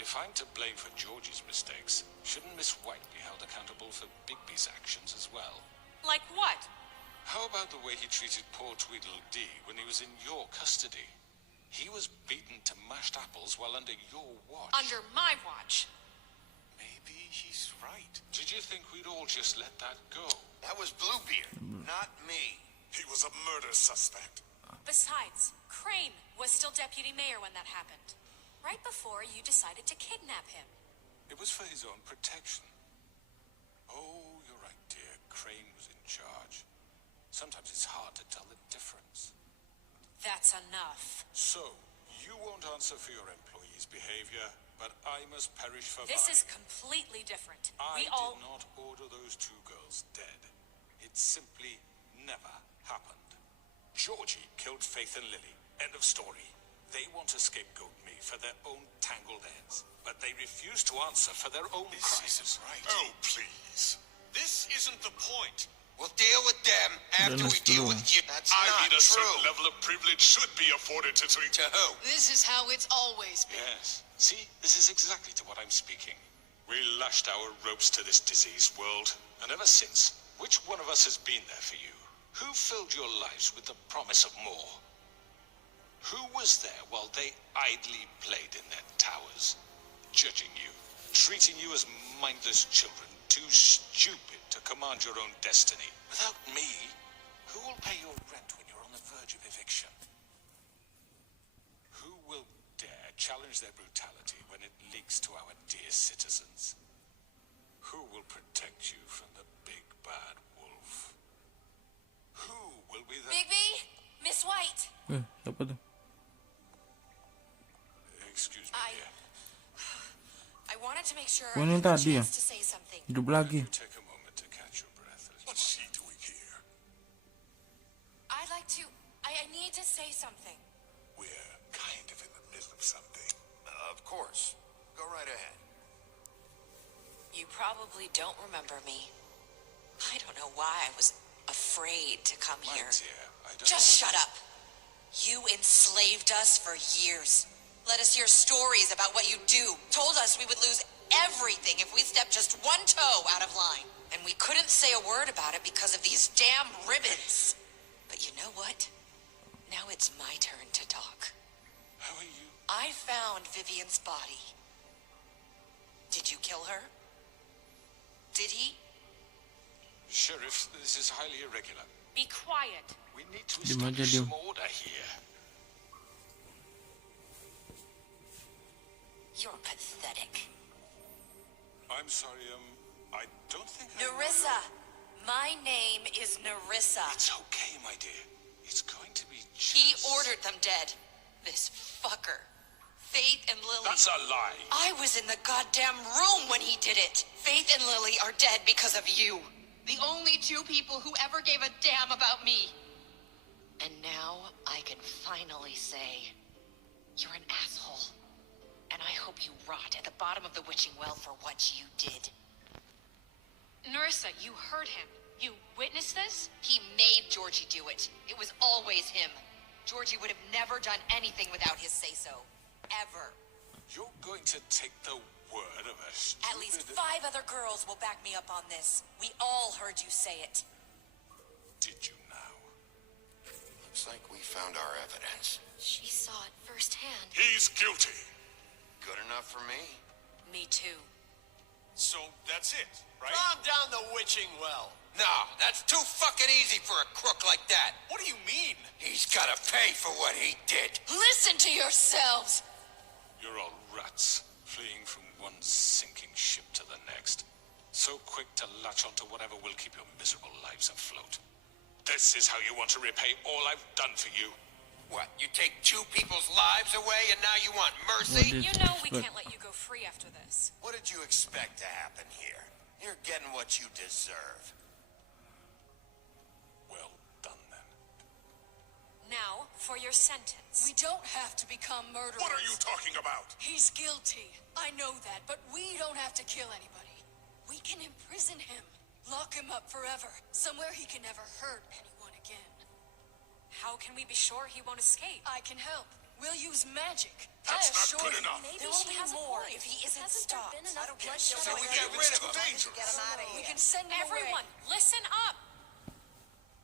If I'm to blame for Georgie's mistakes, shouldn't Miss White be held accountable for Bigby's actions as well? Like what? How about the way he treated poor Tweedledee when he was in your custody? He was beaten to mashed apples while under your watch. Under my watch. Maybe he's right. Did you think we'd all just let that go? That was Bluebeard, not me. He was a murder suspect. Besides, Crane was still deputy mayor when that happened. Right before you decided to kidnap him. It was for his own protection. Oh, you're right, dear. Crane was in charge. Sometimes it's hard to tell the difference. That's enough. So, you won't answer for your employees' behavior, but I must perish for This mine. is completely different. I did not order those two girls dead. It simply never happened. Georgie killed Faith and Lily. End of story. They want to scapegoat me for their own tangled ends, but they refuse to answer for their own crimes. This isn't right. Oh, please. This isn't the point. We'll deal with them after we deal with you. That's I not mean, a true. certain level of privilege should be afforded to To who? This is how it's always been. Yes. See, this is exactly to what I'm speaking. We lashed our ropes to this diseased world, and ever since, which one of us has been there for you? Who filled your lives with the promise of more? Who was there while they idly played in their towers, judging you, treating you as mindless children, too stupid to command your own destiny? Without me, who will pay your rent when you're on the verge of eviction? Who will dare challenge their brutality when it leaks to our dear citizens? Who will protect you from the big bad wolf? Who will be the... Bigby! Miss White! Siapa tuh? excuse me, dear. I wanted to make sure Oh, I ini had a tadi ya? chance to say something. Hidup lagi. Take a moment to catch your breath. What's she doing here? I'd like to. I need to say something. We're kind of in the middle of something. Of course. Go right ahead. You probably don't remember me. I don't know why I was afraid to come My here. dear, I don't Just know shut up. You enslaved us for years. Let us hear stories about what you do. Told us we would lose everything if we stepped just one toe out of line. And we couldn't say a word about it because of these damn ribbons. But you know what? Now it's my turn to talk. How are you? I found Vivian's body. Did you kill her? Did he? Sheriff, this is highly irregular. Be quiet. We need to Diam aja, establish diam. some order here. You're pathetic. I'm sorry, I don't think Nerissa! My name is Nerissa. It's okay, my dear. It's going to be just... He ordered them dead. This fucker. Faith and Lily. That's a lie. I was in the goddamn room when he did it. Faith and Lily are dead because of you. The only two people who ever gave a damn about me. And now I can finally say, you're an asshole. And I hope you rot at the bottom of the witching well for what you did. Nerissa, you heard him. You witnessed this? He made Georgie do it. It was always him. Georgie would have never done anything without his say-so. Ever. You're going to take the word of a stupid... At least 5 other girls will back me up on this. We all heard you say it. Did you now? Looks like we found our evidence. She saw it firsthand. He's guilty. Good enough for me? Me too. So that's it, right? Calm down the witching well. No, that's too fucking easy for a crook like that. What do you mean? He's gotta pay for what he did. Listen to yourselves! You're all rats, fleeing from one sinking ship to the next. So quick to latch onto whatever will keep your miserable lives afloat. This is how you want to repay all I've done for you. What, you take 2 people's lives away and now you want What mercy? did You know we but- can't let you go free after this. What did you expect to happen here? You're getting what you deserve. Well done, then. Now, for your sentence. We don't have to become murderers. What are you talking about? He's guilty. I know that, but we don't have to kill anybody. We can imprison him. Lock him up forever. Somewhere he can never hurt anyone again. How can we be sure he won't escape? I can help. We'll use magic. That's I not assure good you, enough. There Maybe will she be has a more point. if he isn't Hasn't there stopped. been enough bloodshed? So we get rid of him. Dangerous. Get him out of here. We can send him Everyone, away. listen up!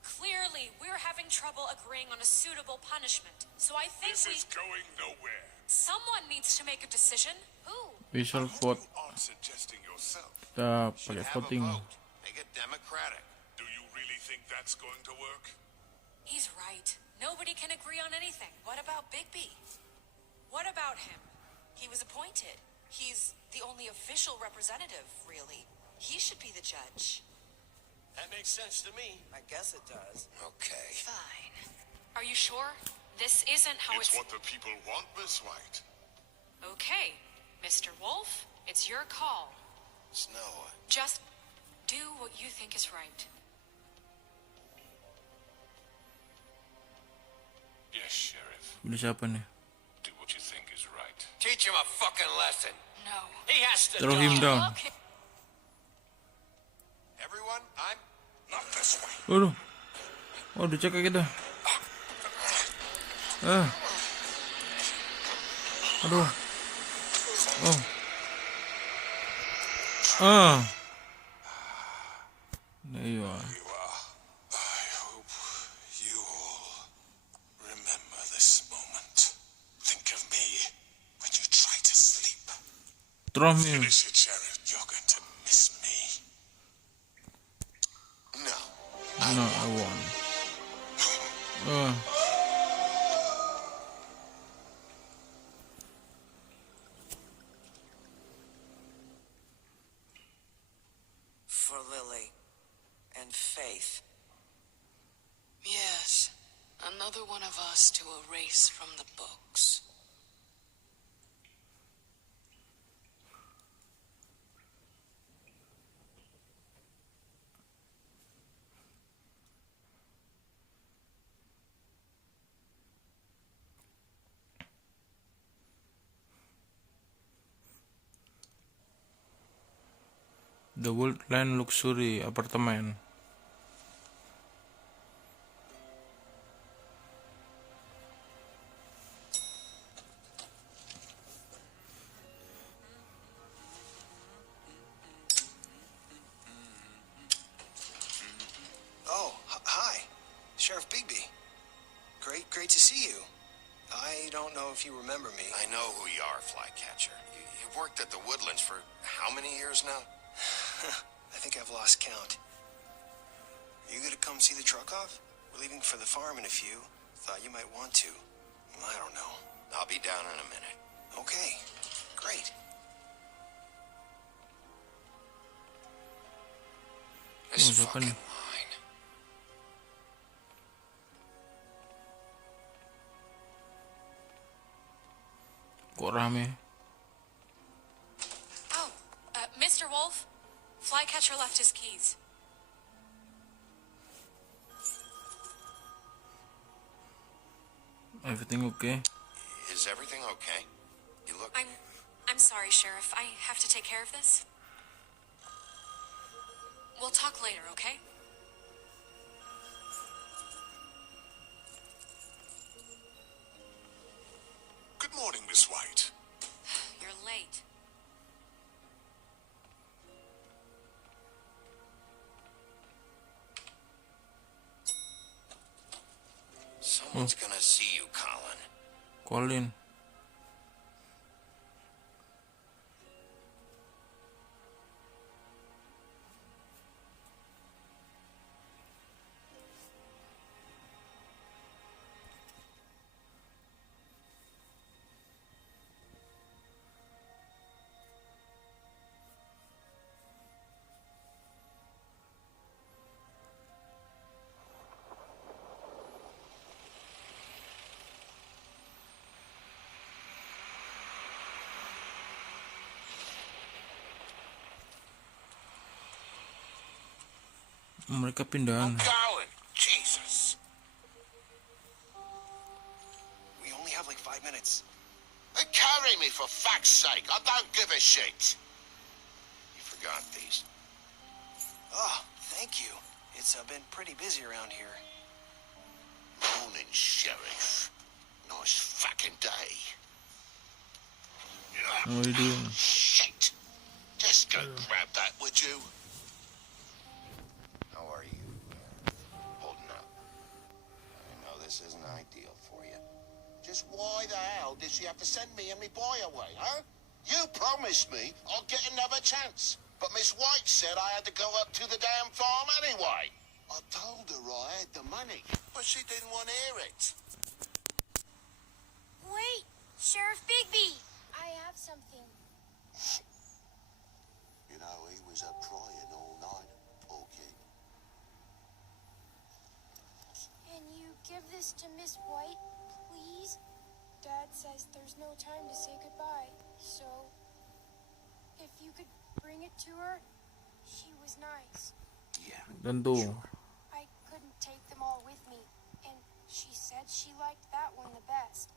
Clearly, we're having trouble agreeing on a suitable punishment. So I think This is going nowhere. someone needs to make a decision. Who? visual Who vote. you are suggesting yourself? Kita Should pakai have a voting. vote. Make it democratic. Do you really think that's going to work? He's right. Nobody can agree on anything. What about Bigby? What about him? He was appointed. He's the only official representative, really. He should be the judge. That makes sense to me. I guess it does. Okay. Fine. Are you sure? This isn't how It's it's... what the people want, Miss White. Okay, Mr. Wolf, it's your call. Snow. Just do what you think is right. Yes, Sheriff. Pilih siapa nih? Do what you think is right. Teach him a fucking lesson. No. He has to Throw him down. Okay. Everyone, I'm... Not this way. Waduh. Oh, dicekek kita. Aduh. Oh. There you are. You are. I hope you all remember this moment. Think of me when you try to sleep. Throw him. Finish it, Sheriff. You're going to miss me. No. No, I won. For Lily and Faith. Yes. Another one of us to erase from the books. The Woodland Luxury Apartemen. Oh, hi. Sheriff Bigby. Great to see you. I don't know if you remember me. I know who you are, Flycatcher. You've worked at the Woodlands for how many years now? I think I've lost count. Are you gonna come see the truck off? We're leaving for the farm in a few. Thought you might want to. I don't know. I'll be down in a minute. Okay, great. This fucking line. Kok rame? Oh, Mr. Wolf, Flycatcher left his keys. Everything okay? Is everything okay? You look... I'm sorry, Sheriff. I have to take care of this. We'll talk later, okay? Good morning, Miss White. You're late. Someone's gonna see you, Colin. Colin. Mereka pindahan. Colin, Jesus. We only have like 5 minutes. Then carry me for fuck's sake. I don't give a shit. You forgot these. Oh, thank you. It's been pretty busy around here. Morning, Sheriff. Nice fucking day. What are you doing? Shit. Just go grab that, would you? How are you? Holding up. I know this isn't ideal for you. Just why the hell did she have to send me and me boy away, huh? You promised me I'll get another chance. But Miss White said I had to go up to the damn farm anyway. I told her I had the money, but she didn't want to hear it. Wait, Sheriff Bigby! I have something. You know, he was up crying all night, poor kid. Can you give this to Miss White, please? Dad says there's no time to say goodbye, so if you could bring it to her, she was nice. Yeah. Tentu. I couldn't take them all with me, and she said she liked that one the best.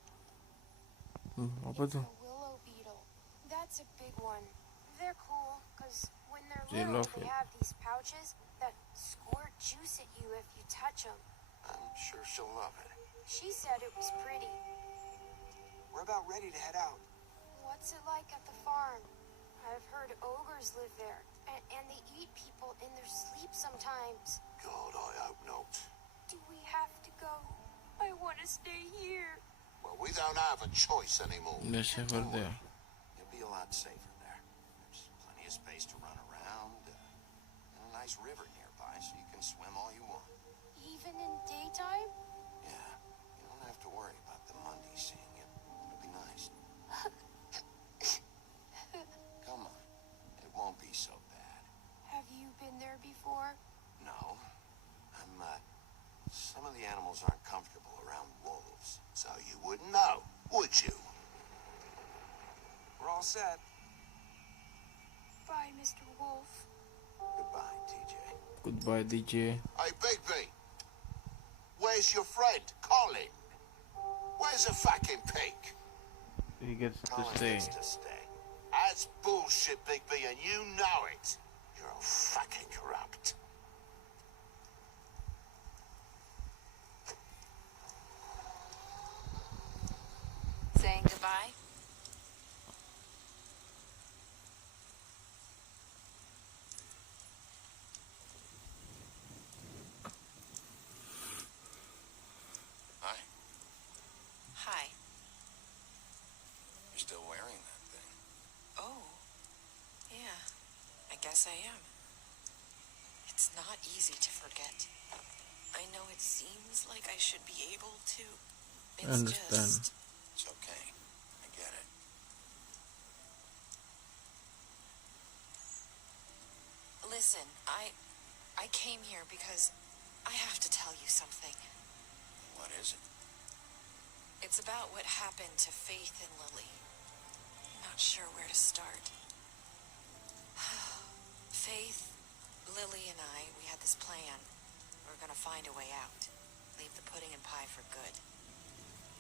Apa It's tuh? a willow beetle. That's a big one. They're cool, because when they're They little, love they it. have these pouches that squirt juice at you if you touch them. I'm sure she'll love it. She said it was pretty. We're about ready to head out. What's it like at the farm? I've heard ogres live there, and they eat people in their sleep sometimes. God, I hope not. Do we have to go? I want to stay here. Well, we don't have a choice anymore. There's several there. You'll be a lot safer there. There's plenty of space to run around, and a nice river nearby, so you can swim all you want. Even in daytime? Yeah, you don't have to worry about the Monday seeing you. It'll be nice. Come on, it won't be so bad. Have you been there before? No, some of the animals aren't comfortable around wolves, so you wouldn't know, would you? We're all set. Bye, Mr. Wolf. Goodbye, TJ. Goodbye, DJ. Hey, Bigby. Where's your friend, Colin? Where's the fucking pig? He gets to Colin stay. gets to stay. That's bullshit, Bigby, and you know it. You're a fucking corrupt. Saying goodbye? Hi. Hi. You're still wearing that thing. Oh. Yeah. I guess I am. It's not easy to forget. I know it seems like I should be able to. It's Understand. just... It's okay. I get it. Listen, I came here because I have to tell you something. What is it? It's about what happened to Faith and Lily. I'm not sure where to start. Faith, Lily, and we had this plan. We were gonna find a way out. Leave the pudding and pie for good.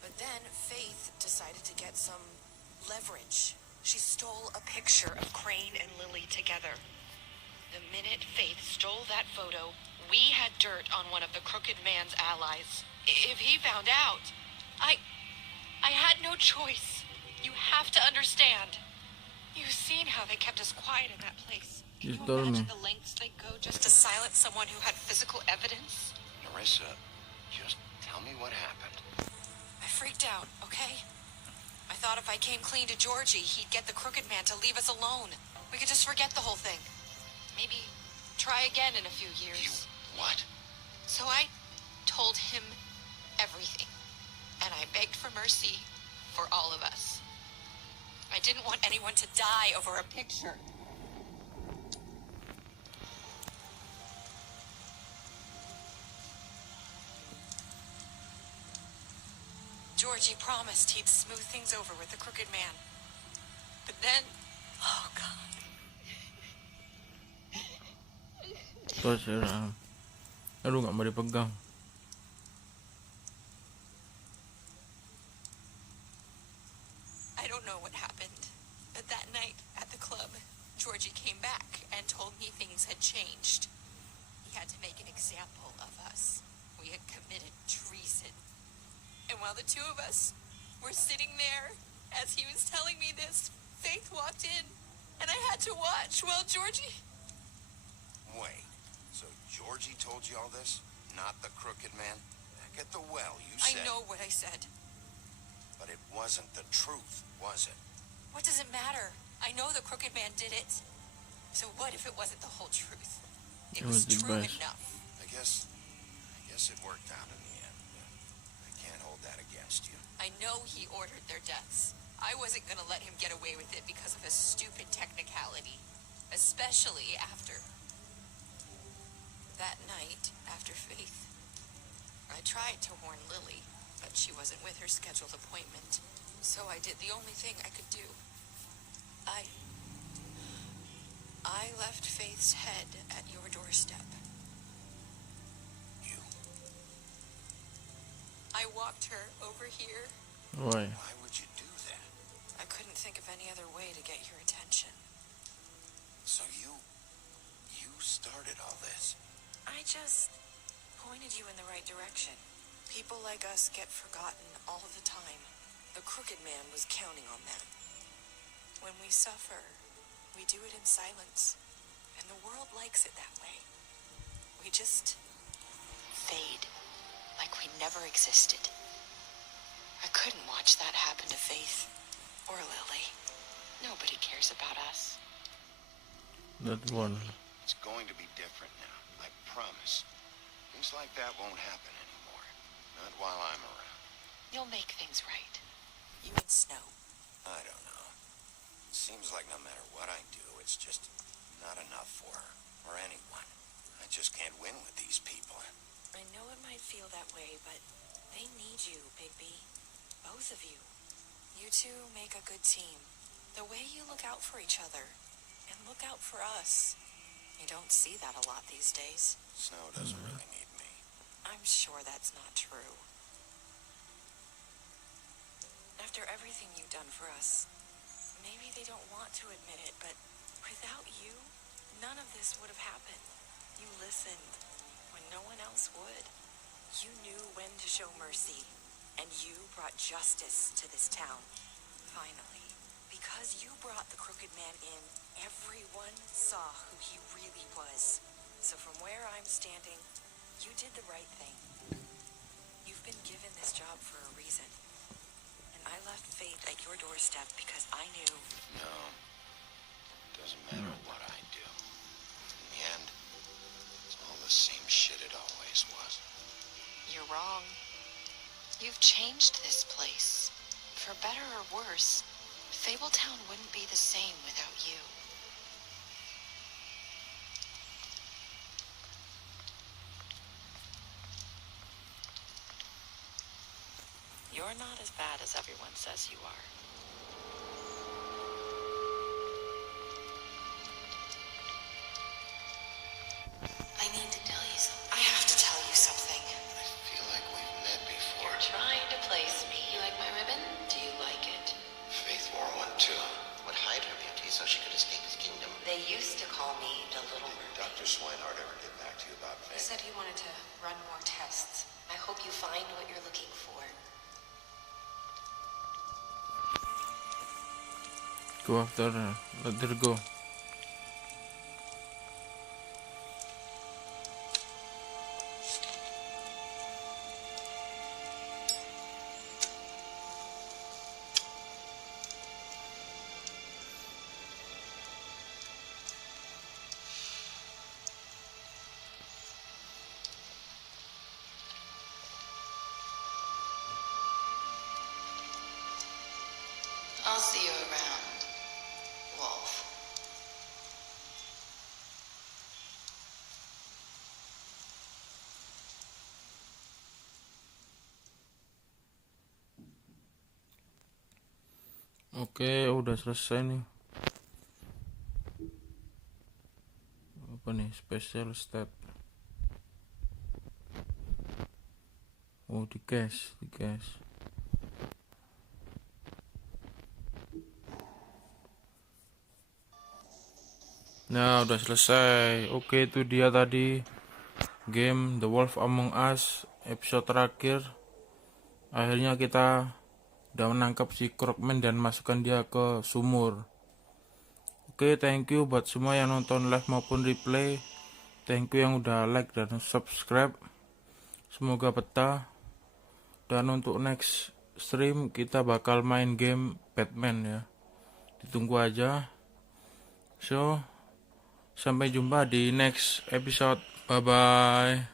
But then Faith decided to get some leverage. She stole a picture of Crane and Lily together. The minute Faith stole that photo, we had dirt on one of the Crooked Man's allies. If he found out, I had no choice. You have to understand. You've seen how they kept us quiet in that place. Can you imagine the lengths they go just to silence someone who had physical evidence? Narissa, just tell me what happened. I freaked out, okay? I thought if I came clean to Georgie, he'd get the Crooked Man to leave us alone. We could just forget the whole thing. Maybe try again in a few years. You what? So I told him everything. And I begged for mercy for all of us. I didn't want anyone to die over a picture. Georgie promised he'd smooth things over with the Crooked Man. But then, oh God. Aduh, nggak mau dipegang. I don't know what happened, but that night at the club, Georgie came back and told me things had changed. He had to make an example of us. We had committed treason. And while the two of us were sitting there, as he was telling me this, Faith walked in, and I had to watch while Georgie... Wait, so Georgie told you all this? Not the Crooked Man? Back at the well, you I said... know what I said. But it wasn't the truth, was it? What does it matter? I know the Crooked Man did it. So what if it wasn't the whole truth? It was true enough. I guess it worked out in the end. I can't hold that against you. I know he ordered their deaths. I wasn't gonna let him get away with it because of a stupid technicality. Especially after... that night, after Faith. I tried to warn Lily, but she wasn't with her scheduled appointment. So I did the only thing I could do. I left Faith's head at your doorstep. You? I walked her over here. Why? Why would you do that? I couldn't think of any other way to get your attention. So you started all this? I just pointed you in the right direction. People like us get forgotten all the time. The Crooked Man was counting on that. When we suffer, we do it in silence. And the world likes it that way. We just fade, like we never existed. I couldn't watch that happen to Faith or Lily. Nobody cares about us. That one. It's going to be different now, I promise. Things like that won't happen anymore. Not while I'm around. You'll make things right. You and Snow. I don't know. It seems like no matter what I do, it's just not enough for her, or anyone. I just can't win with these people. I know it might feel that way, but they need you, Bigby. Both of you. You two make a good team. The way you look out for each other, and look out for us. You don't see that a lot these days. Snow doesn't really need me. I'm sure that's not true. After everything you've done for us, maybe they don't want to admit it, but without you, none of this would have happened. You listened when no one else would. You knew when to show mercy, and you brought justice to this town. Finally, because you brought the crooked man in, everyone saw who he really was. So from where I'm standing, you did the right thing. You've been given this job for a reason. And I left Faith at your doorstep because I knew... No. Doesn't matter what I do. In the end, it's all the same shit it always was. You're wrong. You've changed this place. For better or worse, Fabletown wouldn't be the same without you. You're not as bad as everyone says you are. I need to tell you something. I have to tell you something. I feel like we've met before. You're trying to place me. You like my ribbon? Do you like it? Faith wore one too. Would hide her beauty so she could escape his kingdom. They used to call me the Little Did Mermaid. Dr. Swinehart ever get back to you about He Faith? said he wanted to run more tests. I hope you find what you're looking for. Go after her. Let her go. I'll see you around, Wolf. Oke, udah selesai nih. Apa nih? Special step. Oh, di cash. Nah, udah selesai. Oke, itu dia tadi game The Wolf Among Us episode terakhir. Akhirnya kita udah menangkap si Crockman dan masukkan dia ke sumur. Oke, thank you buat semua yang nonton live maupun replay. Thank you yang udah like dan subscribe. Semoga betah. Dan untuk next stream kita bakal main game Batman ya. Ditunggu aja. So, sampai jumpa di next episode. Bye bye.